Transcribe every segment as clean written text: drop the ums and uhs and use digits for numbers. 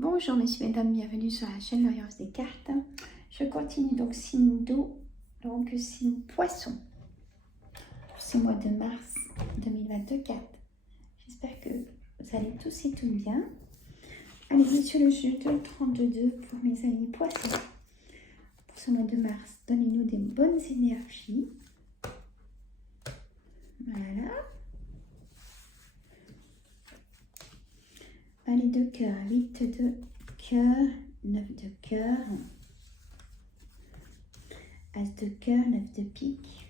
Bonjour messieurs, mesdames, bienvenue sur la chaîne L'Orience des cartes. Je continue donc signe d'eau, donc signe poisson pour ce mois de mars 2024. J'espère que vous allez tous et toutes bien. Allez-y sur le jeu de 32 pour mes amis poissons. Pour ce mois de mars, donnez-nous des bonnes énergies. Voilà. Valet de cœur, 8 de cœur, 9 de cœur, As de cœur, 9 de pique,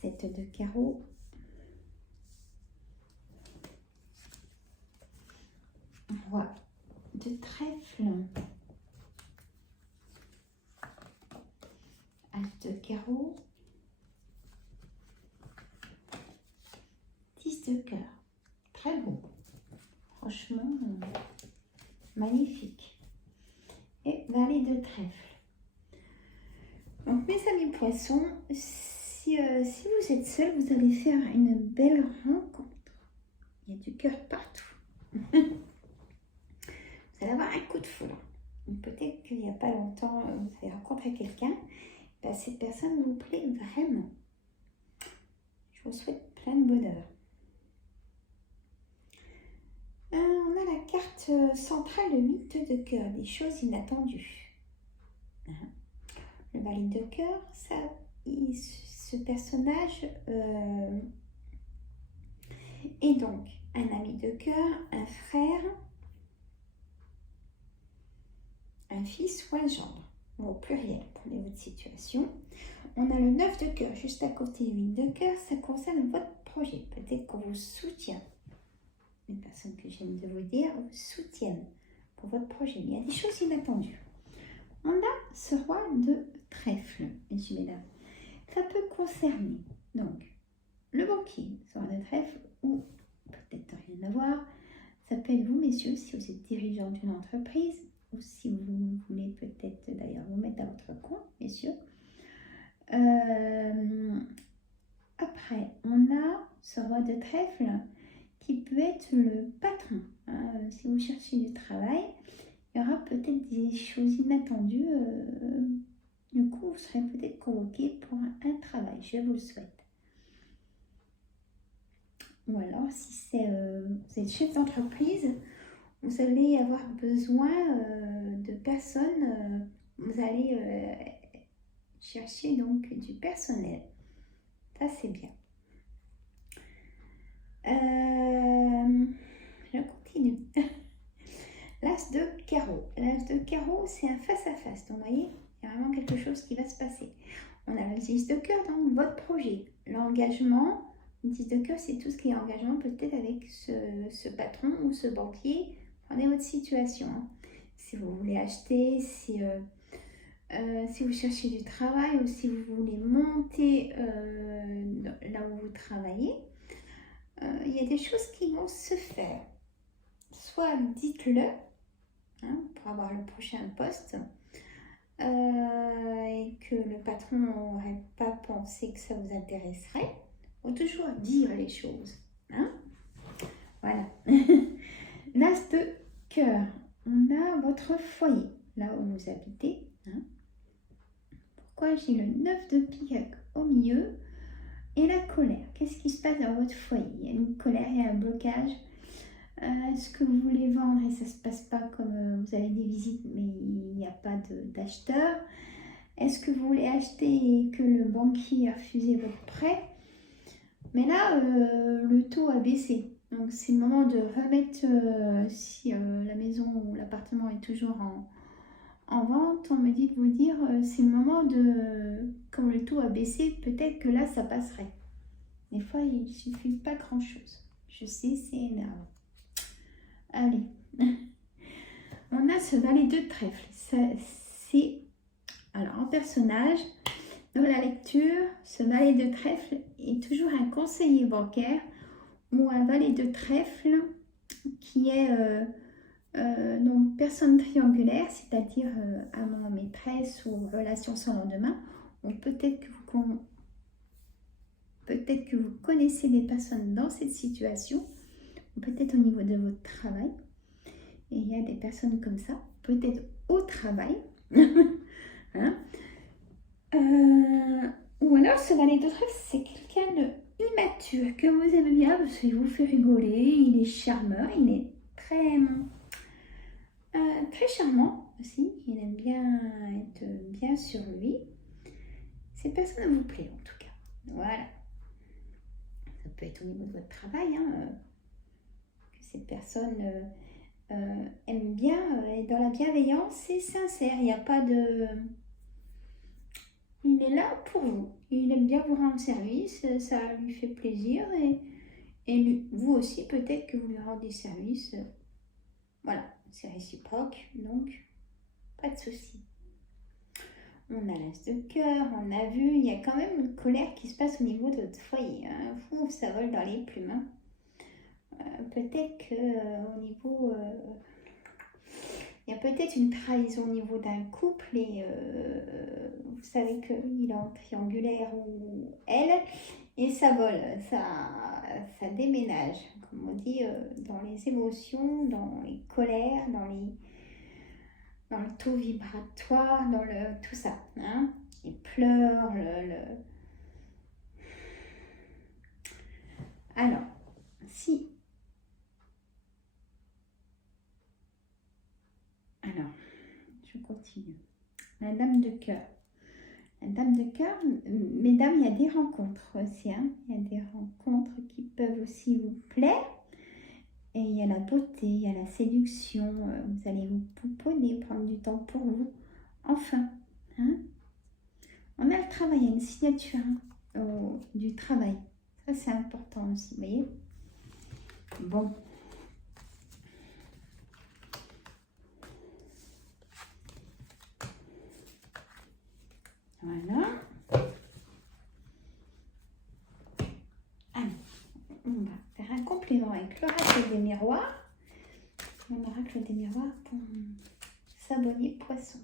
7 de carreau, roi de trèfle, As de carreau, 10 de cœur. Très beau, franchement magnifique. Et valet de trèfle. Donc mes amis poissons, si vous êtes seuls, vous allez faire une belle rencontre. Il y a du cœur partout. Vous allez avoir un coup de foudre. Peut-être qu'il n'y a pas longtemps, vous avez rencontré quelqu'un. Ben, cette personne vous plaît vraiment. Je vous souhaite plein de bonheur. On a la carte centrale, le 8 de cœur, des choses inattendues. Le valet de cœur, ce personnage est donc un ami de cœur, un frère, un fils ou un gendre, ou au pluriel, prenez votre situation. On a le 9 de cœur juste à côté du 8 de cœur, ça concerne votre projet. Peut-être qu'on vous soutient. Les personnes que je viens de vous dire vous soutiennent pour votre projet. Il y a des choses inattendues. On a ce roi de trèfle, messieurs, mesdames. Ça peut concerner donc le banquier, ce roi de trèfle, ou peut-être rien à voir. Ça peut être vous, messieurs, si vous êtes dirigeant d'une entreprise, ou si vous voulez peut-être d'ailleurs vous mettre à votre compte, messieurs. Après, on a ce roi de trèfle qui peut être le patron. Si vous cherchez du travail, il y aura peut-être des choses inattendues. Du coup, vous serez peut-être convoqué pour un travail. Je vous le souhaite. Ou alors, si vous êtes chef d'entreprise, vous allez avoir besoin de personnes. Vous allez chercher donc du personnel. Ça, c'est bien. Je continue. L'as de carreau. L'as de carreau, c'est un face-à-face. Donc, vous voyez, il y a vraiment quelque chose qui va se passer. On a le 10 de cœur, donc votre projet. L'engagement, le 10 de cœur, c'est tout ce qui est engagement peut-être avec ce patron ou ce banquier. Prenez votre situation. Si vous voulez acheter, si vous cherchez du travail ou si vous voulez monter là où vous travaillez, il y a des choses qui vont se faire. Soit dites-le pour avoir le prochain poste et que le patron n'aurait pas pensé que ça vous intéresserait. Il faut toujours dire les choses. Voilà. L'as de cœur. On a votre foyer, là où vous habitez. Pourquoi j'ai le 9 de pique au milieu et la colère? Qu'est-ce qui se passe dans votre foyer? Il y a une colère, il y a un blocage. Est-ce que vous voulez vendre et ça ne se passe pas comme vous avez des visites mais il n'y a pas d'acheteur? Est-ce que vous voulez acheter et que le banquier a refusé votre prêt? Mais là, le taux a baissé. Donc c'est le moment de remettre, si la maison ou l'appartement est toujours en vente, on me dit de vous dire, c'est le moment de, comme le taux a baissé, peut-être que là, ça passerait. Des fois, il ne suffit pas grand-chose. Je sais, c'est énervant. Allez, on a ce valet de trèfle. C'est alors en personnage, dans la lecture, ce valet de trèfle est toujours un conseiller bancaire ou un valet de trèfle qui est donc personne triangulaire, c'est-à-dire amant maîtresse ou relation sans lendemain. Ou peut-être que vous connaissez des personnes dans cette situation, ou peut-être au niveau de votre travail. Et il y a des personnes comme ça, peut-être au travail. Hein. Ou alors ce valet de trèfle, c'est quelqu'un de immature que vous aimez bien parce qu'il vous fait rigoler, il est charmeur, il est très charmant aussi, il aime bien être bien sur lui. Cette personne vous plaît en tout cas. Voilà. Ça peut être au niveau de votre travail, hein, que cette personne aime bien être dans la bienveillance, c'est sincère, il n'y a pas de... Il est là pour vous, il aime bien vous rendre service, ça lui fait plaisir et vous aussi peut-être que vous lui rendez service. Voilà, c'est réciproque, donc pas de souci. On a l'as de cœur, on a vu, il y a quand même une colère qui se passe au niveau de votre foyer. Hein. Ça vole dans les plumes. Hein. Peut-être qu'au niveau... il y a peut-être une trahison au niveau d'un couple et vous savez qu'il est en triangulaire ou elle et ça vole, ça déménage, comme on dit, dans les émotions, dans les colères, dans le taux vibratoire, dans tout ça. Hein. Les pleurs, Alors, si... Alors, je continue. La dame de cœur. La dame de cœur, mesdames, il y a des rencontres aussi. Hein. Il y a des rencontres qui peuvent aussi vous plaire. Et il y a la beauté, il y a la séduction. Vous allez vous pouponner, prendre du temps pour vous. Enfin, hein. On a le travail, il y a une signature du travail. Ça, c'est important aussi, vous voyez. Bon. Voilà. Allez, on va faire un complément avec l'oracle des miroirs. L'oracle des miroirs pour s'abonner poisson.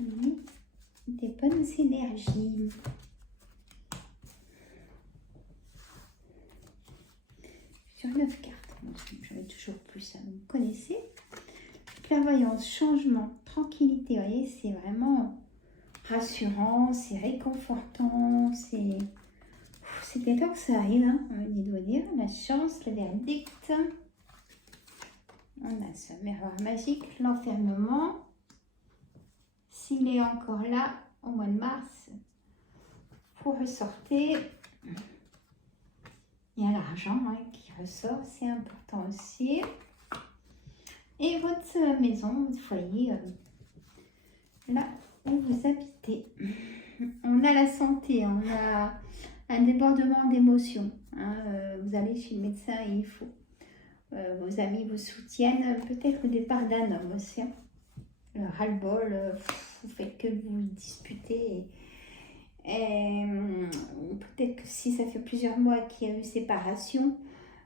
Oui, des bonnes énergies. Sur 9 cartes. J'en ai toujours plus, vous me connaissez. Clairvoyance, changement, tranquillité. Vous voyez, c'est vraiment rassurant, c'est réconfortant, c'est bien temps que ça arrive, hein, on doit dire. La chance, le verdict. On a ce miroir magique, l'enfermement. S'il est encore là au mois de mars, vous ressortez. Il y a l'argent qui ressort, c'est important aussi. Et votre maison, votre foyer, là où vous habitez. On a la santé, on a un débordement d'émotions. Hein, vous allez chez le médecin et il faut. Vos amis vous soutiennent. Peut-être le départ d'un homme aussi. Hein. Le ras-le-bol, vous faites que vous disputez. Et peut-être que si ça fait plusieurs mois qu'il y a eu séparation,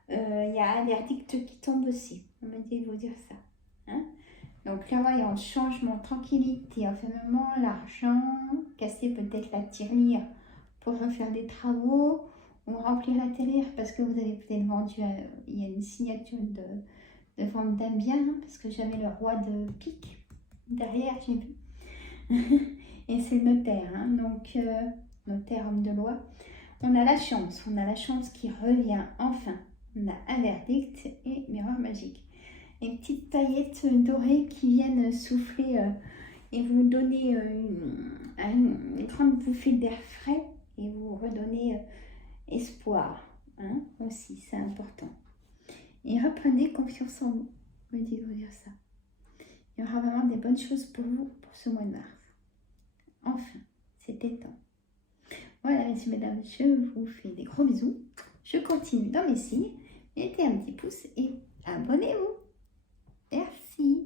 il y a un verdict qui tombe aussi. On m'a dit de vous dire ça. Hein. Donc clairvoyance, changement, tranquillité, enfermement, l'argent, casser peut-être la tirelire pour refaire des travaux ou remplir la tirelire parce que vous avez peut-être vendu, il y a une signature de vente d'un bien, hein, parce que j'avais le roi de pique derrière, j'ai vu. Et c'est le notaire, hein, donc notaire, homme de loi. On a la chance qui revient enfin. On a un verdict et miroir magique. Et petites paillettes dorées qui viennent souffler et vous donner une grande bouffée d'air frais et vous redonner espoir, hein, aussi, c'est important. Et reprenez confiance en vous, me dites-vous dire ça. Il y aura vraiment des bonnes choses pour vous pour ce mois de mars. Enfin, c'était temps. Voilà, messieurs, mesdames, je vous fais des gros bisous. Je continue dans mes signes. Mettez un petit pouce et abonnez-vous. Merci.